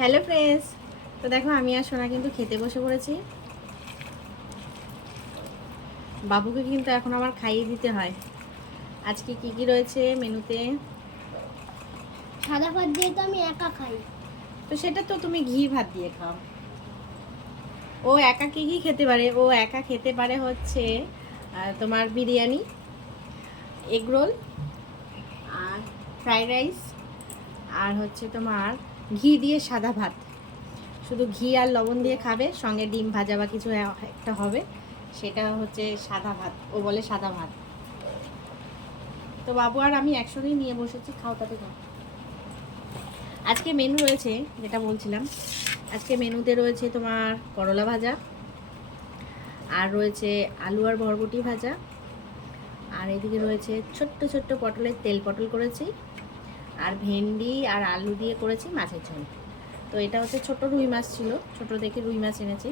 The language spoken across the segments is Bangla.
হ্যালো ফ্রেন্ডস তো দেখো আমি আর সোনা কিন্তু খেতে বসে পড়েছি। বাবুকে কিন্তু এখন আমার খাইয়ে দিতে হয়। আজকে কি কি রয়েছে মেনুতে? সাদা ভাত দিয়ে তো আমি একা খাই। তো সেটা তো তুমি ঘি ভাত দিয়ে খাও। ও একা কি কি খেতে পারে? ও একা খেতে পারে হচ্ছে তোমার বিরিয়ানি এগ রোল আর ফ্রাইড রাইস আর হচ্ছে তোমার ঘি দিয়ে সাদা ভাত। শুধু ঘি আর লবণ দিয়ে খাবে, সঙ্গে ডিম ভাজা বা কিছু একটা হবে। সেটা হচ্ছে সাদা ভাত, ও বলে সাদা ভাত। তো বাবু আর আমি একসঙ্গেই নিয়ে বসেছি, খাও তাতে খাও। আজকে মেনু রয়েছে, যেটা বলছিলাম, আজকে মেনুতে রয়েছে তোমার করলা ভাজা, আর রয়েছে আলু আর বরবটি ভাজা, আর এদিকে রয়েছে ছোট্ট ছোট্ট পটলের তেল পটল করেছি। আর ভেন্ডি আর আলু দিয়ে করেছি মাছের ঝোল। তো এটা হচ্ছে ছোট রুই মাছ ছিল, ছোট দেখে রুই মাছ এনেছি।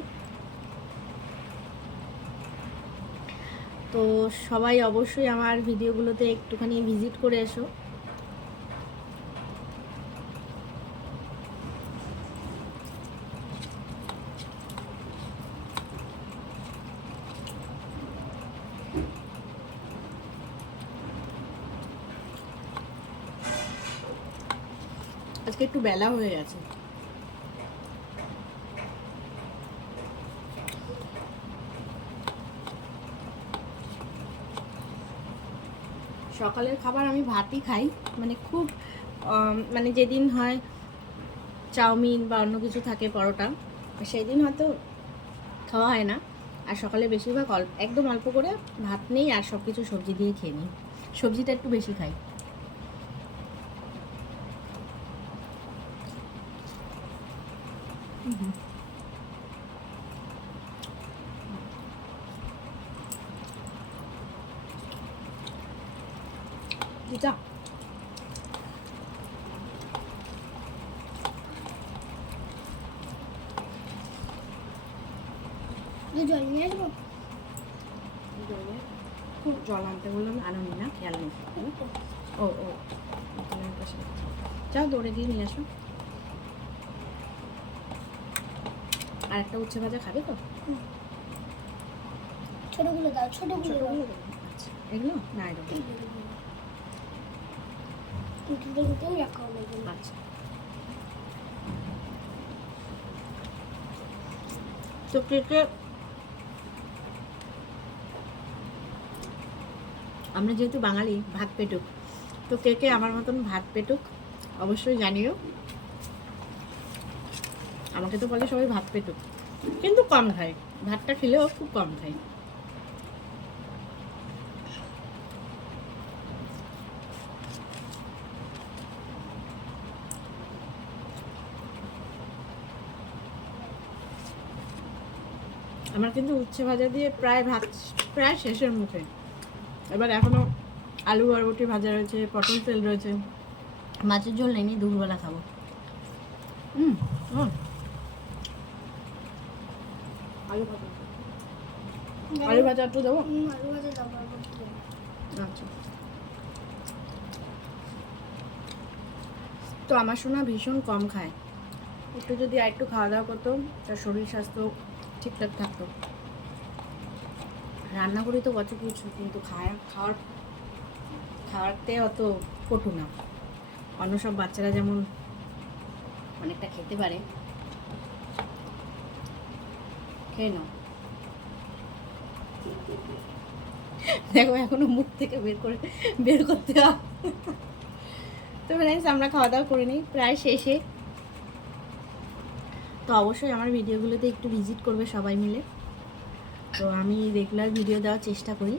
তো সবাই অবশ্যই আমার ভিডিওগুলোতে একটুখানি ভিজিট করে এসো। আজকে একটু বেলা হয়ে গেছে। সকালের খাবার আমি ভাতই খাই। মানে খুব মানে যেদিন হয় চাউমিন বা অন্য কিছু থাকে পরোটা সেই দিন হয়তো খাওয়া হয় না। আর সকালে বেশিরভাগ অল্প একদম অল্প করে ভাত নেই আর সব কিছু সবজি দিয়ে খেয়ে নিই। সবজিটা একটু বেশি খাই। হুম। দিদা জল নিয়ে আসব জলে খুব জল আনতে বললাম আনোনি না খেয়াল নেই ও ও। যাও দৌড়ে দিয়ে নিয়ে আসো আর একটা উচ্ছে ভাজা খাবে তো? ছোটগুলো দাও ছোটগুলো ছোটগুলো আচ্ছা এগুলো? না এগুলো এগুলো। আচ্ছা। তো কেকে আমরা যেহেতু বাঙালি ভাত পেটুক। তো কে কে আমার মতন ভাত পেটুক অবশ্যই জানিও। আমাকে তো বলে সবাই ভাত পেটুক কিন্তু কম খাই ভাতটা খেলেও খুব কম খাই আমার কিন্তু উচ্ছে ভাজা দিয়ে প্রায় ভাত, প্রায় শেষের মুখে। এবার এখনও আলু বরবটি ভাজা রয়েছে, পটল তেল রয়েছে। মাছের ঝোল নেই দুপুরবেলা খাব। হুম হুম আলু ভাজা। আলু ভাজা একটু দেবো? আলু ভাজা দাও আচ্ছা। তো আমার শোনা ভীষণ কম খায়। একটু যদি আর একটু খাওয়া দাওয়া করতো তার শরীর স্বাস্থ্য ঠিকঠাক থাকতো। রান্না করি তো কত কিছু কিন্তু খায় খাওয়ার খাওয়াতে অত কটু না। অন্য সব বাচ্চারা যেমন অনেকটা খেতে পারে খেয়ে দেখো, এখনও মুখ থেকে বের করে, বের করতে তো ফ্রেন্ডস আমরা খাওয়া দাওয়া করে নিই, প্রায় শেষে। তো অবশ্যই আমার ভিডিওগুলোতে একটু ভিজিট করবে সবাই মিলে। তো আমি রেগুলার ভিডিও দেওয়ার চেষ্টা করি।